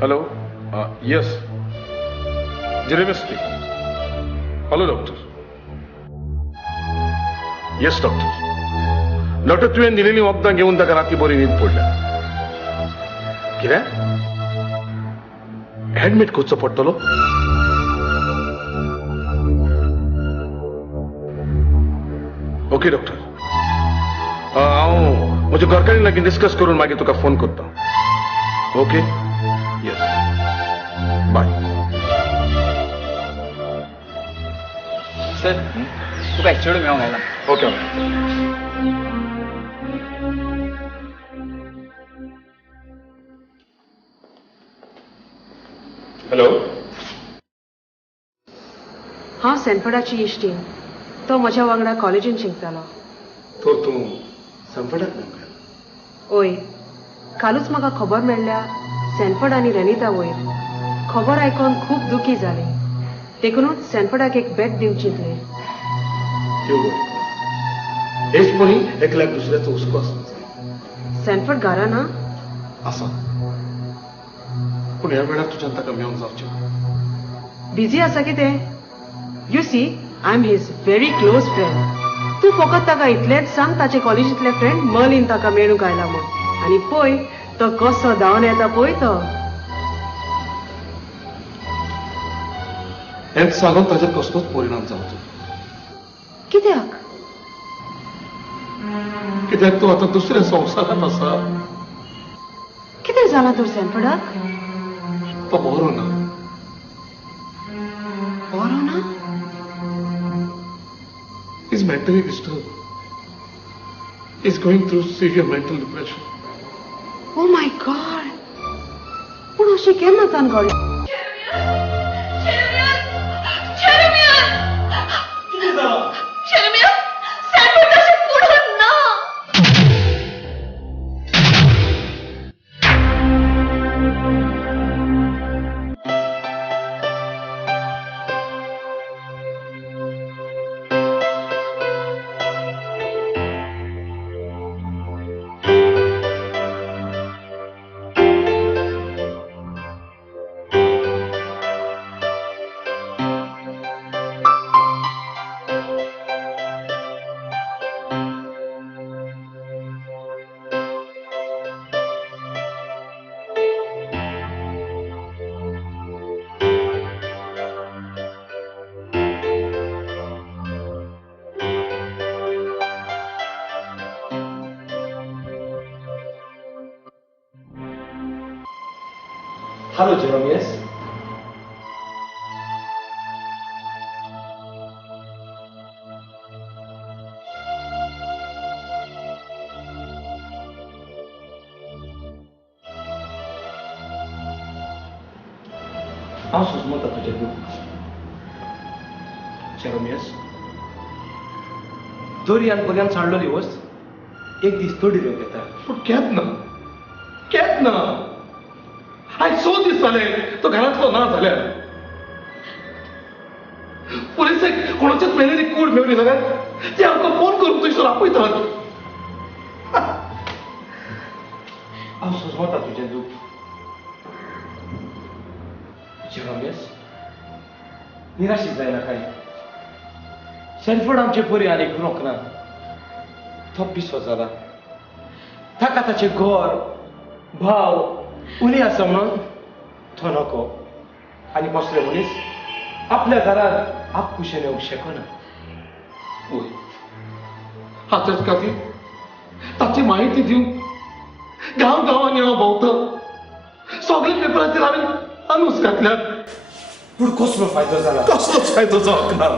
Hello? Yes. Jeremy speaking. Hello, doctor. Yes, doctor. Doctor तुवें दिलेली वखदां घेवन ताका राती बरी न्हीद पडल्या कित्याक एडमीट करचो पडटलो ओके डॉक्टर हांव म्हज्या घरकान्नी लागीं डिस्कस करून मागीर तुका फोन करता ओके येस बाय सर तुका एक्चुअली मेळोंक आयला ओके हॅलो हांव सॅनफर्डाची इश्टीण तो म्हज्या वांगडा कॉलेजीन शिकतालो तर तूं संपटाक मेळूंक ओय कालूच म्हाका खबर मेळ्ळ्या सॅनफर्ड आनी रनिता वयर खबर आयकून खूब दुखी जाली देखूनच सॅनफर्डाक एक भेट दिवची तुवें हेच पणी एकल्याक दुसऱ्याचो हुस्को आसता सॅनफर्ड घरा ना आसा पूण ह्या वेळार तुज्यान ताका मेळोंक जावचें बिजी आसा कितें you see I am he's very close friend तूं फकत ताका इतलेंच सांग ताचे कॉलेजींतले फ्रेंड मर्लीन ताका मेळूंक आयला म्हूण आनी पळय तो कसो धांवन येता पळय तो हें सांगून ताचेर कसलोच परिणाम जावचो कित्याक कित्याक तूं आतां दुसऱ्या संवसारांत आसा कितें जालां तर सॅनफर्डाक तो बरो ना बरो ना He's mentally disturbed. He's going through severe mental depression. Oh my God पूण अशें केन्ना तान घडलें Hello, Jerome, yes? हांव सुजमता तुजें दूख Jerome, yes? दर्यान पर्यंत सांडलोली वस्त एक दीस तोडी घेवन येता पूण केत ना आयज 6 दीस जाले तो घरांतलो ना जाल्यार पुलिसेक कोणाचेच मेलेली कूड मेळ्ळी जाल्यार ते आमकां फोन करून थंयसर आपयतात हांव सुजमता तुजें दूख Jerome, yes? निराशीत जायना काय सॅनफर्ड आमचे परी आनी घुरोंक ना तो पिसो जाला ताका ताचें घर भाव उणी आसा म्हणून तो नको आनी कसले मनीस आपल्या घरांत आपकुशेन येवंक शकना ओय हाच्याच खातीर ताची माहिती दिवंक गांवांनी हांव भोंवता सगळ्या पेपराचेर हांवें अनूस घातल्यात पूण कसलो फायदो जाला कसलोच फायदो जावंक ना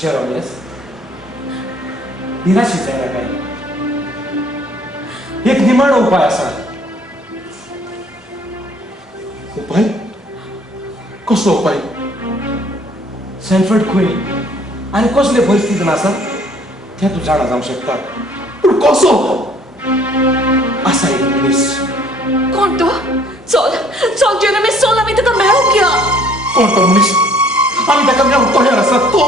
Jerome, yes? निराशीत जायना काय एक निमाणो उपाय आसा उपाय कसलो उपाय सॅनफर्ड खंय आनी कसले परिस्थितीन आसा तें तूं जाणा जावंक शकता पूण कसो आसा एक मनीस कोण तो चल चल जेरेमी चल आमी ताका मेळूंक या कोण तो मनीस आमी ताका मेळूंक तयार आसा तो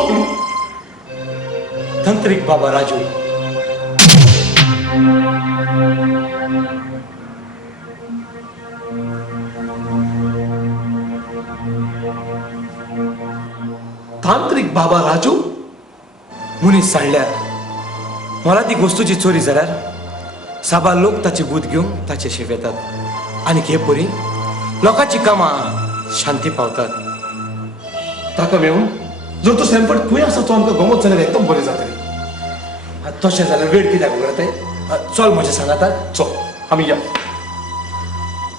तांत्रिक बाबा राजू. तांत्रिक बाबा राजू. मुनीस सांडल्यार मला ती गोष्टूची चोरी जाल्यार साबा लोक ताचे बूत घेवन ताचे शेव येतात आनी हे परी लोकांची कामां शांती पावतात. ताका मेळून जर तो सॅम्पल खंय आसा तो आमकां गमत जाल्यार एकदम बरें जातलें. तशें जाल्यार वेळ कित्याक वगडताय? चल म्हजें सांगात. चल आमी या.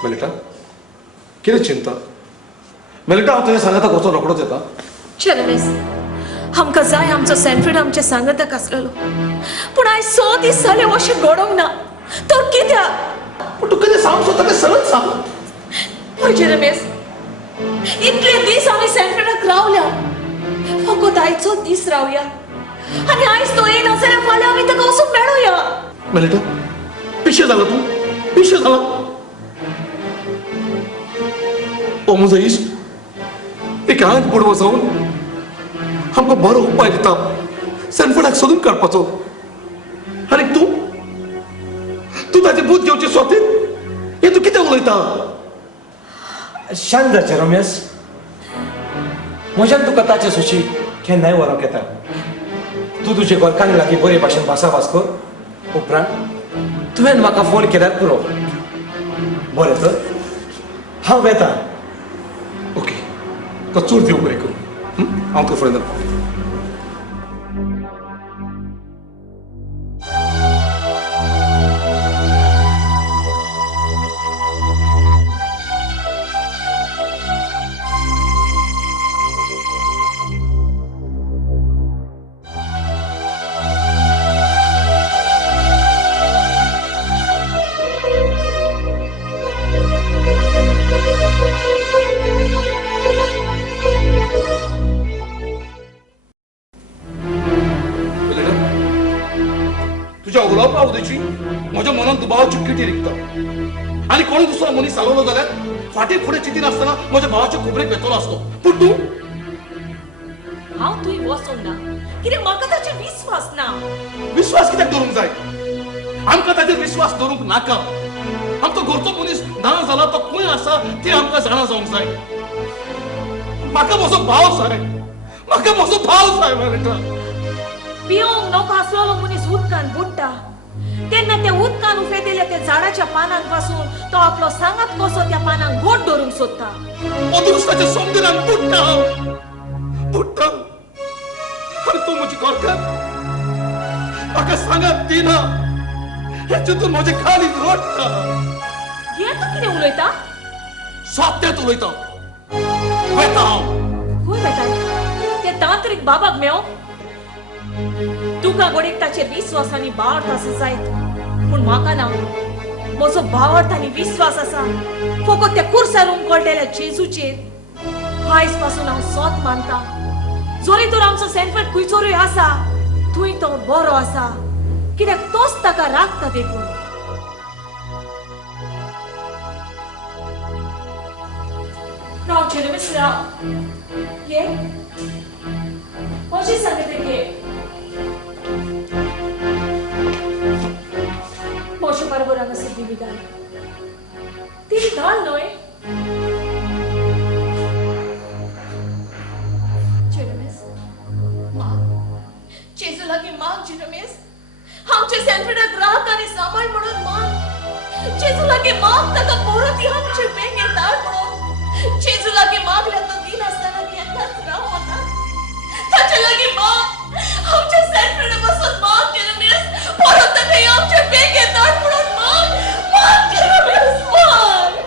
मेलिटा कितें चिंता? मेलिटा हांव तुवें सांगता कसो रोखडोच येता. चेरमेस आमकां जाय आमचो सॅनफ्रीड आमच्या सांगताक आसलेलो पूण आयज 6 दीस जाले अशें घडोवंक ना. तर कित्याक? पूण तूं कितें सांग सोदता तें सरळ सांग. पळय चेरमेस इतले दीस आमी सॅनफ्रीडाक रावल्या फकत आयचो दीस रावया आनी आयज तो येना जाल्यार फाल्यां आमी ताका वचून मेळुया. मेलिटा पिशें जाला तूं. पिशें जाला. ओ म्हजो इश्ट एक आज बुड वचून आमकां बरो उपाय दिता सॅनफर्डाक सोदून काडपाचो. आनी तूं तूं ताचें बूत घेवचें सोदीत. हें तूं कितें उलयता? शांत जाचें रमेश. म्हज्यान तुका ताचे सुशी केन्नाय व्हरोंक येता. तूं तुजे गोरकांनी लागीं बरे भाशेन भासाभास कर. उपरांत तुवें म्हाका फोन केल्यार पुरो. बरें तर हांव येता. ओके कचूर दिवं बरें करून. हांव तुका फुडें धाडटा. तुझ्या उलोवपा उदेची म्हज्या मनात दुबावाची किटी रिगता. आनी कोण दुसरो मनीस आलोलो जाल्यार फाटीं फुडें चिंती नासतना म्हज्या भावाच्या खोबरेक वेतलो आसलो. पूण तूं हांव थंय वचूंक ना कित्याक म्हाका ताचेर विस्वास ना. विश्वास कित्याक दवरूंक जाय? आमकां ताचेर विश्वास दवरूंक नाका. आमचो घरचो मनीस ना जाला तो खंय आसा तें आमकां जाणा जावंक जाय. म्हाका म्हजो भाव जाय. म्हाका म्हजो भाव जाय मेळटा. पिवंक नको आसलेलो मनीस उदकान बुडटा तेन्ना त्या उदकान उफेदिल्ल्या त्या झाडाच्या पानांक पासून तो आपलो सांगात कसो त्या पानांक घोट धरूंक सोदता. अदृश्टाच्या समुद्रान बुडटा बुडटा. आनी तूं म्हजी गोरकार म्हाका सांगात दिना. हे चिंतून म्हजें खालीच रोडटा. हे तूं कितें उलयता? सत्यात उलयता. वेता हांव. खंय वेता? ते तांत्रिक बाबाक मेळोवंक? तुका गोडेक ताचेर विश्वास आनी बाळर्थ आसा जायत पूण म्हाका ना. म्हजो भावार्थ आनी विश्वास आसा फकत त्या कुर्सार उमकळटेल्या जेजूचेर. आयज पासून हांव सोत मानता. जोरी तर आमचो सॅनफर्ड खंयचोरूय आसा थंय तो बरो आसा कित्याक तोच ताका राखता देखून. राव चेरमेस राव. ये अशें सांगता घे. मोशे बरोबर हांगासर दिवी घाल. ती घाल न्हय. चेरमेस माग. जेजू लागीं माग चेरमेस. आमचे सॅनफ्रीडाक राख आनी सांबाळ म्हणून माग. जेजू लागीं माग ताका परत ती आमचे बेगीन धाड म्हणून. जेजू लागीं मागल्यार तो दिन आसतना केन्नाच रावना. ताचे लागीं माग. आमच्या सॅनफ्रीडा पासून माग चेरमेस. परत ताका आमचे बेगीन धाड म्हणून माग. माग चेरमेस माग.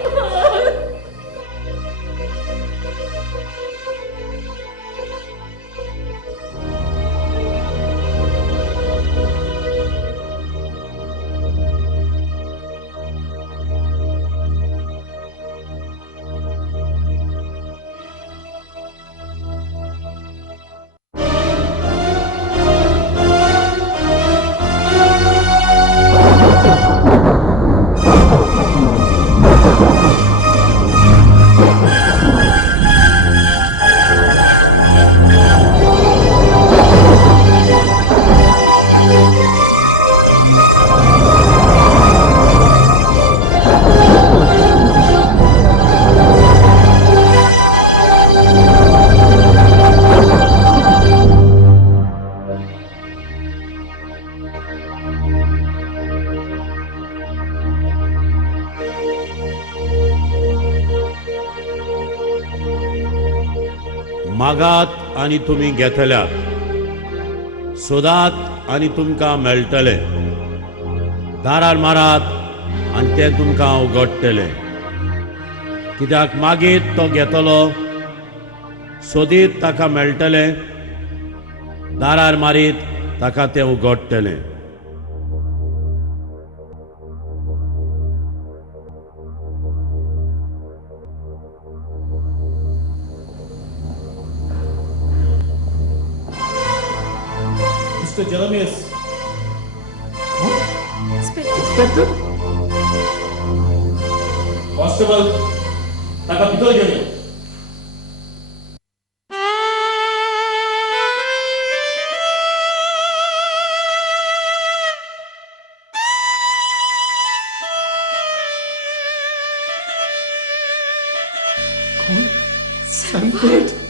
मागात आनी तुमी घेतल्यात, सोदात आनी तुमकां मेळटले, दारार मारात आनी तें तुमकां उगडटलें. कित्याक मागीत तो घेतलो, सोदीत ताका मेळटलें, दारार मारीत ताका तें उगडटलें. मिस्टर जेरोमियस, इंस्पेक्टर कॉन्स्टेबल ताका भितर घेवन यो. सैनफोर्ड